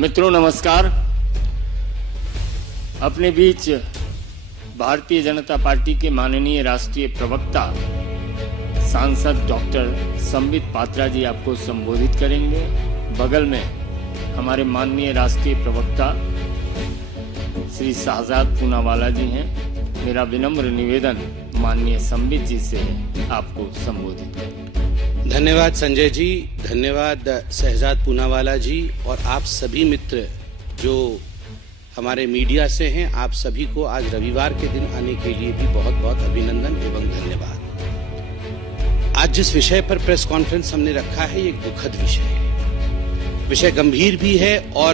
मित्रों नमस्कार। अपने बीच भारतीय जनता पार्टी के माननीय राष्ट्रीय प्रवक्ता सांसद डॉक्टर संबित पात्रा जी आपको संबोधित करेंगे। बगल में हमारे माननीय राष्ट्रीय प्रवक्ता श्री शहजाद पूनावाला जी हैं। मेरा विनम्र निवेदन माननीय संबित जी से आपको संबोधित करेंगे। धन्यवाद संजय जी, धन्यवाद शहजाद पूनावाला जी और आप सभी मित्र जो हमारे मीडिया से हैं। आप सभी को आज रविवार के दिन आने के लिए भी बहुत बहुत अभिनंदन एवं धन्यवाद। आज जिस विषय पर प्रेस कॉन्फ्रेंस हमने रखा है ये एक दुखद विषय है। विषय गंभीर भी है और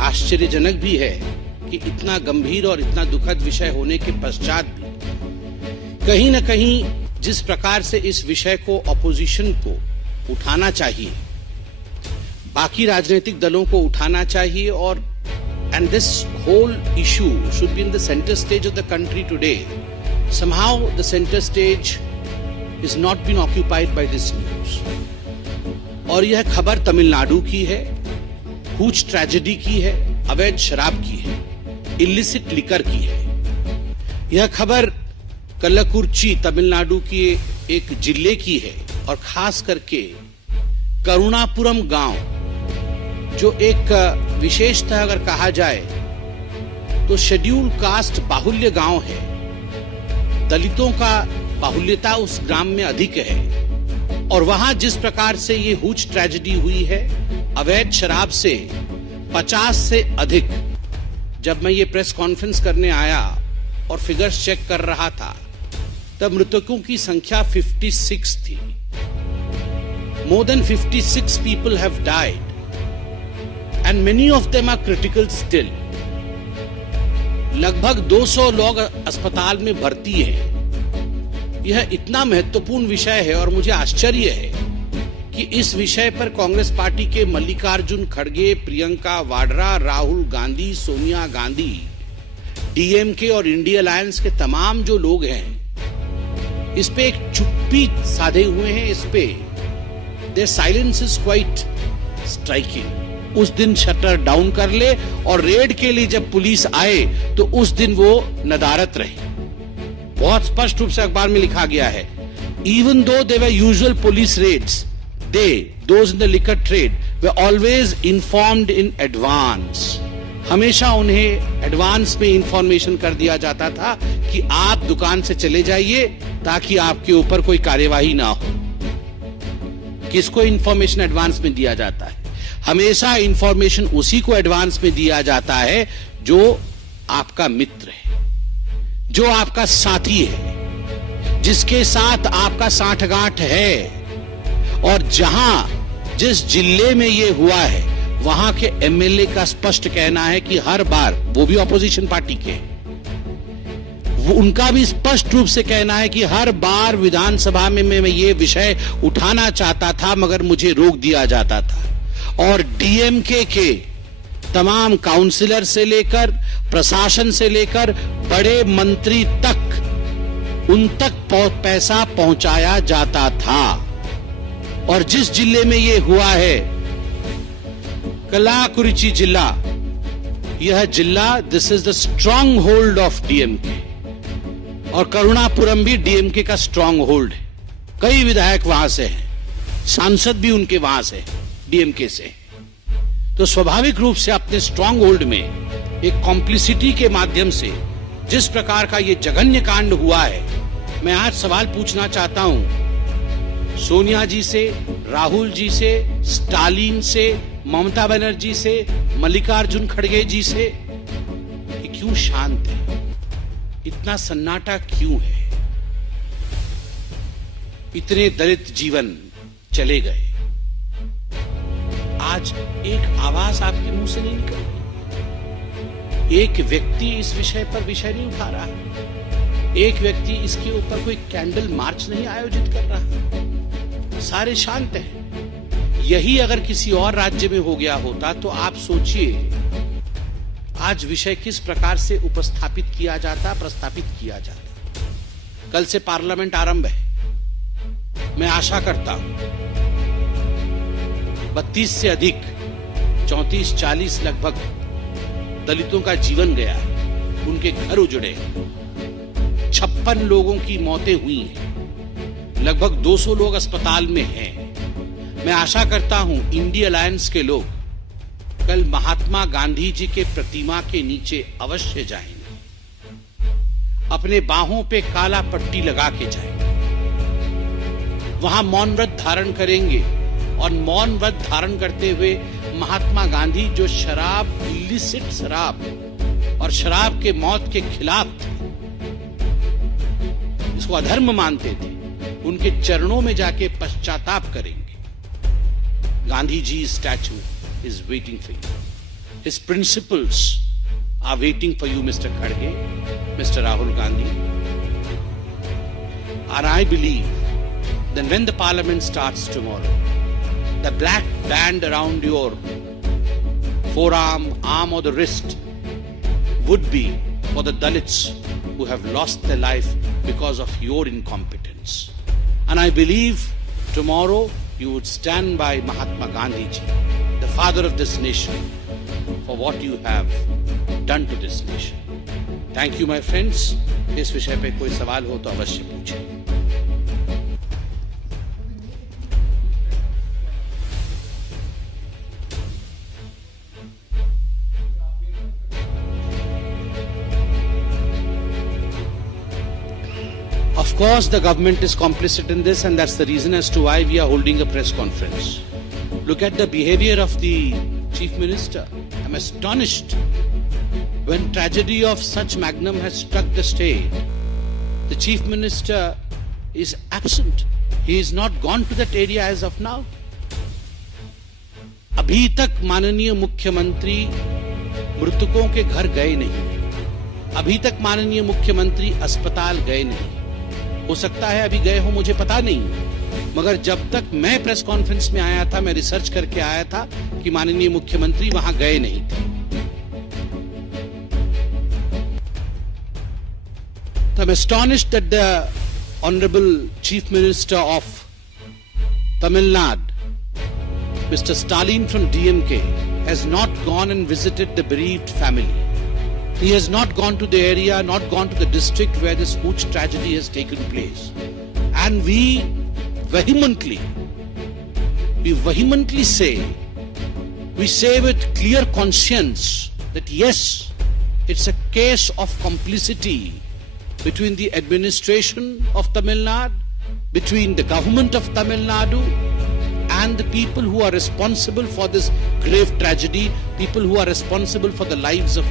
आश्चर्यजनक भी है कि इतना गंभीर और इतना दुखद विषय होने के पश्चात भी कहीं न कहीं जिस प्रकार से इस विषय को ऑपोजिशन को उठाना चाहिए, बाकी राजनीतिक दलों को उठाना चाहिए और and this whole issue should be in the center stage of the country today. Somehow the center stage is not been occupied by this news. और यह खबर तमिलनाडु की है, हुज ट्रेजेडी की है, अवैध शराब की है, इलिसिट लिकर की है। यह खबर कल्लाकुर्ची तमिलनाडु की एक जिले की है और खास करके करुणापुरम गांव जो एक विशेषतः अगर कहा जाए तो शेड्यूल कास्ट बाहुल्य गांव है। दलितों का बाहुल्यता उस ग्राम में अधिक है और वहां जिस प्रकार से ये हुज ट्रेजेडी हुई है, अवैध शराब से 50 से अधिक, जब मैं ये प्रेस कॉन्फ्रेंस करने आया और फिगर्स चेक कर रहा था तब मृतकों की संख्या 56 थी। More than 56 people have died and many of them are critical still. लगभग 200 लोग अस्पताल में भर्ती हैं। यह इतना महत्वपूर्ण विषय है और मुझे आश्चर्य है कि इस विषय पर कांग्रेस पार्टी के मल्लिकार्जुन खड़गे, प्रियंका वाड्रा, राहुल गांधी, सोनिया गांधी, डीएमके और इंडिया अलायंस के तमाम जो लोग हैं इस पे एक चुप्पी साधे हुए हैं। इस पे there silence is quite striking. उस दिन शटर डाउन कर ले और रेड के लिए जब पुलिस आए तो उस दिन वो नदारत रहे। बहुत स्पष्ट रूप से अखबार में लिखा गया है, even though they were usual police raids, they those in the liquor trade were always informed in advance. हमेशा उन्हें एडवांस में इंफॉर्मेशन कर दिया जाता था कि आप दुकान से चले जाइए ताकि आपके ऊपर कोई कार्यवाही ना हो। किसको इंफॉर्मेशन एडवांस में दिया जाता है? हमेशा इंफॉर्मेशन उसी को एडवांस में दिया जाता है जो आपका मित्र है, जो आपका साथी है, जिसके साथ आपका सांठगांठ है। और जहां जिस जिले में ये हुआ है वहां के एमएलए का स्पष्ट कहना है कि हर बार, वो भी ऑपोजिशन पार्टी के, उनका भी स्पष्ट रूप से कहना है कि हर बार विधानसभा में मैं ये विषय उठाना चाहता था मगर मुझे रोक दिया जाता था। और डीएमके के तमाम काउंसिलर से लेकर प्रशासन से लेकर बड़े मंत्री तक उन तक पैसा पहुंचाया जाता था। और जिस जिले में ये हुआ है, कल्लाकुरिची जिला, यह जिला this is the strong hold of DMK और करुणापुरम भी डीएमके का स्ट्रॉन्ग होल्ड है। कई विधायक वहां से हैं, सांसद भी उनके वहां से, डीएमके से। तो स्वाभाविक रूप से अपने स्ट्रॉन्ग होल्ड में एक कॉम्प्लिसिटी के माध्यम से जिस प्रकार का ये जघन्य कांड हुआ है, मैं आज सवाल पूछना चाहता हूं सोनिया जी से, राहुल जी से, स्टालिन से, ममता बनर्जी से, मल्लिकार्जुन खड़गे जी से, कि क्यों शांत है? इतना सन्नाटा क्यों है? इतने दलित जीवन चले गए, आज एक आवाज आपके मुंह से नहीं निकल रही। एक व्यक्ति इस विषय पर विषय नहीं उठा रहा, एक व्यक्ति इसके ऊपर कोई कैंडल मार्च नहीं आयोजित कर रहा। सारे शांत हैं। यही अगर किसी और राज्य में हो गया होता तो आप सोचिए आज विषय किस प्रकार से उपस्थापित किया जाता, प्रस्तापित किया जाता। कल से पार्लियामेंट आरंभ है। मैं आशा करता हूं 32 से अधिक 34-40 लगभग दलितों का जीवन गया है, उनके घर उजड़े हैं, 56 लोगों की मौतें हुई हैं, लगभग 200 लोग अस्पताल में हैं। मैं आशा करता हूं इंडिया अलायंस के लोग कल महात्मा गांधी जी के प्रतिमा के नीचे अवश्य जाएंगे, अपने बाहों पे काला पट्टी लगा के जाएंगे, वहां मौन व्रत धारण करेंगे और मौन व्रत धारण करते हुए महात्मा गांधी जो शराब, इलिसिट शराब और शराब के मौत के खिलाफ थे, इसको अधर्म मानते थे, उनके चरणों में जाके पश्चाताप करेंगे। Gandhi ji statue is waiting for you. His principles are waiting for you, Mr. Kharge, Mr. Rahul Gandhi. And I believe that when the parliament starts tomorrow, the black band around your forearm, arm or the wrist would be for the Dalits who have lost their life because of your incompetence. And I believe tomorrow you would stand by Mahatma Gandhi ji, the father of this nation, for what you have done to this nation. Thank you, my friends. इस विषय पे कोई सवाल हो तो अवश्य पूछें। Of course, the government is complicit in this, and that's the reason as to why we are holding a press conference. Look at the behavior of the Chief Minister. I'm astonished. When tragedy of such magnum has struck the state, the Chief Minister is absent. He is not gone to that area as of now. अभी तक माननीय मुख्यमंत्री मृतकों के घर गए नहीं, अभी तक माननीय मुख्यमंत्री अस्पताल गए नहीं। हो सकता है अभी गए हो, मुझे पता नहीं, मगर जब तक मैं प्रेस कॉन्फ्रेंस में आया था, मैं रिसर्च करके आया था कि माननीय मुख्यमंत्री वहां गए नहीं थे। So I'm astonished that the Honorable Chief Minister of Tamil Nadu, Mr. Stalin from DMK, has not gone and visited the bereaved family. He has not gone to the area, not gone to the district where this huge tragedy has taken place. And we vehemently say with clear conscience that yes, it's a case of complicity between the administration of Tamil Nadu, between the government of Tamil Nadu and the people who are responsible for this grave tragedy, people who are responsible for the lives of